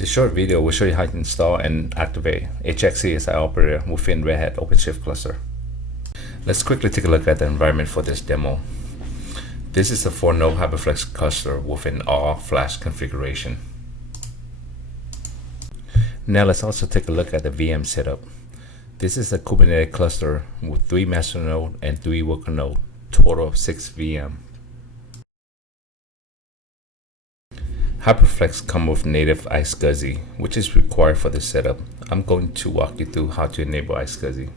This short video will show you how to install and activate HyperFlex CSI Operator within RedHat OpenShift cluster. Let's quickly take a look at the environment for this demo. This is a 4-node HyperFlex cluster with an all-flash configuration. Now let's also take a look at the VM setup. This is a Kubernetes cluster with 3 master nodes and 3 worker nodes, total of 6 VM. HyperFlex comes with native iSCSI, which is required for this setup. I'm going to walk you through how to enable iSCSI.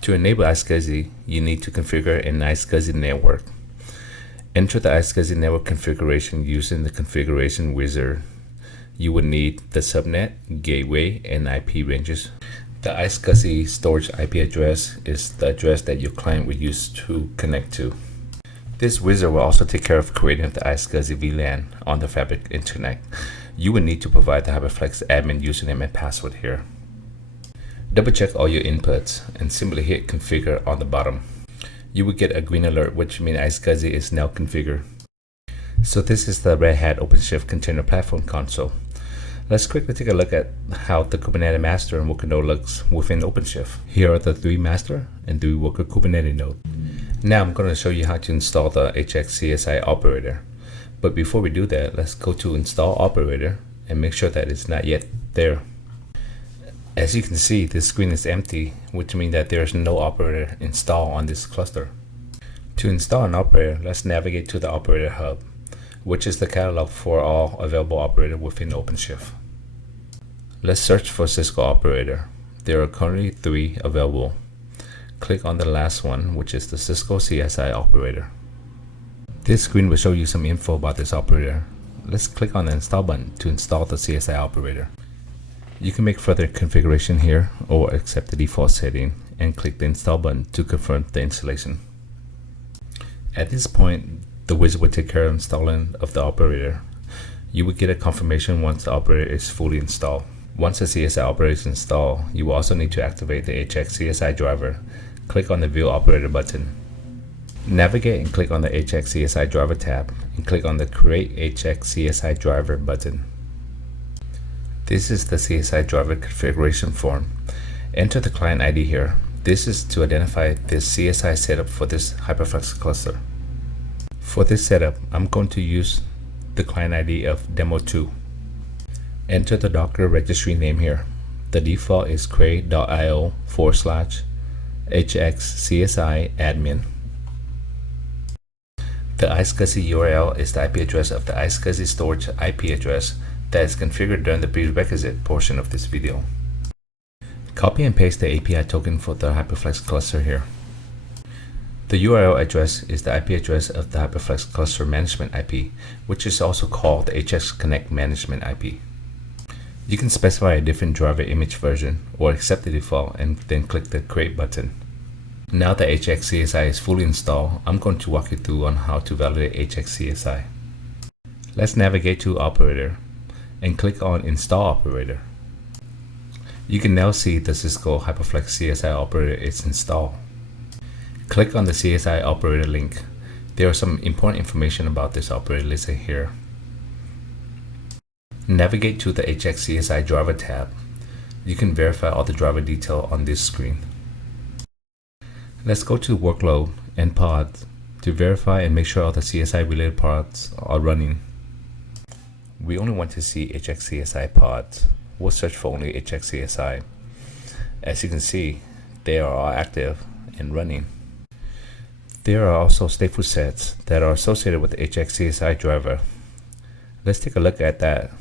To enable iSCSI, you need to configure an iSCSI network. Enter the iSCSI network configuration using the configuration wizard. You will need the subnet, gateway, and IP ranges. The iSCSI storage IP address is the address that your client will use to connect to. This wizard will also take care of creating the iSCSI VLAN on the Fabric Internet. You will need to provide the HyperFlex admin username and password here. Double check all your inputs and simply hit configure on the bottom. You will get a green alert, which means iSCSI is now configured. So this is the RedHat OpenShift Container Platform console. Let's quickly take a look at how the Kubernetes master and worker node looks within OpenShift. Here are the 3 master and 3 worker Kubernetes nodes. Now I'm going to show you how to install the HyperFlex CSI Operator. But before we do that, let's go to Install Operator and make sure that it's not yet there. As you can see, this screen is empty, which means that there is no operator installed on this cluster. To install an operator, let's navigate to the Operator Hub, which is the catalog for all available operators within OpenShift. Let's search for Cisco Operator. There are currently 3 available. Click on the last one, which is the Cisco CSI Operator. This screen will show you some info about this operator. Let's click on the Install button to install the CSI Operator. You can make further configuration here or accept the default setting and click the Install button to confirm the installation. At this point, the wizard will take care of installing of the operator. You will get a confirmation once the operator is fully installed. Once the CSI operator is installed, you will also need to activate the HyperFlex CSI driver. Click on the View Operator button. Navigate and click on the HyperFlex CSI driver tab and click on the Create HyperFlex CSI driver button. This is the CSI driver configuration form. Enter the client ID here. This is to identify this CSI setup for this HyperFlex cluster. For this setup, I'm going to use the client ID of Demo2. Enter the Docker registry name here. The default is cray.io/HyperFlex admin. The iSCSI URL is the IP address of the iSCSI storage IP address that is configured during the prerequisite portion of this video. Copy and paste the API token for the HyperFlex cluster here. The URL address is the IP address of the HyperFlex cluster management IP, which is also called the HX Connect management IP. You can specify a different driver image version or accept the default and then click the Create button. Now that HyperFlex CSI is fully installed, I'm going to walk you through on how to validate HyperFlex CSI. Let's navigate to Operator and click on Install Operator. You can now see the Cisco HyperFlex CSI Operator is installed. Click on the CSI Operator link. There is some important information about this operator listed here. Navigate to the HyperFlex CSI driver tab. You can verify all the driver detail on this screen. Let's go to Workload and Pods to verify and make sure all the CSI related pods are running. We only want to see HyperFlex CSI pods. We'll search for only HyperFlex CSI. As you can see, they are all active and running. There are also stateful sets that are associated with the HyperFlex CSI driver. Let's take a look at that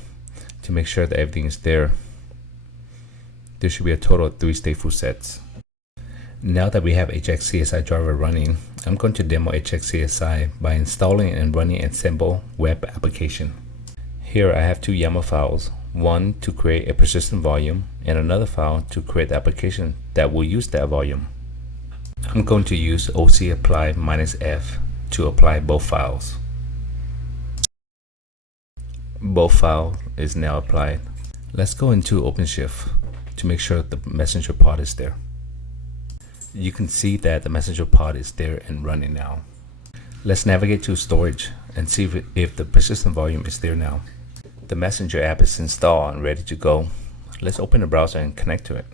to make sure that everything is there. There should be a total of 3 stateful sets. Now that we have HyperFlex CSI driver running, I'm going to demo HyperFlex CSI by installing and running a simple web application. Here I have 2 YAML files, one to create a persistent volume and another file to create the application that will use that volume. I'm going to use ocapply -f to apply both files. Both files is now applied. Let's go into OpenShift to make sure the messenger pod is there. You can see that the messenger pod is there and running now. Let's navigate to storage and see if the persistent volume is there now. The Messenger app is installed and ready to go. Let's open the browser and connect to it.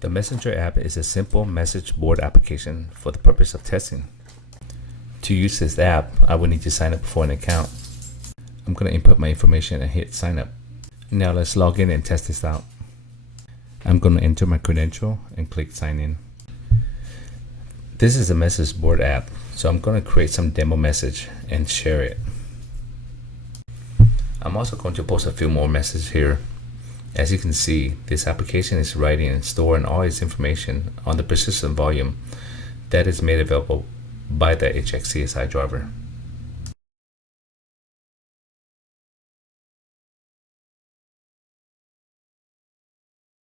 The Messenger app is a simple message board application for the purpose of testing. To use this app, I will need to sign up for an account. I'm going to input my information and hit sign up. Now let's log in and test this out. I'm going to enter my credential and click sign in. This is a message board app, so I'm going to create some demo message and share it. I'm also going to post a few more messages here. As you can see, this application is writing and storing all its information on the persistent volume that is made available by the HX CSI driver.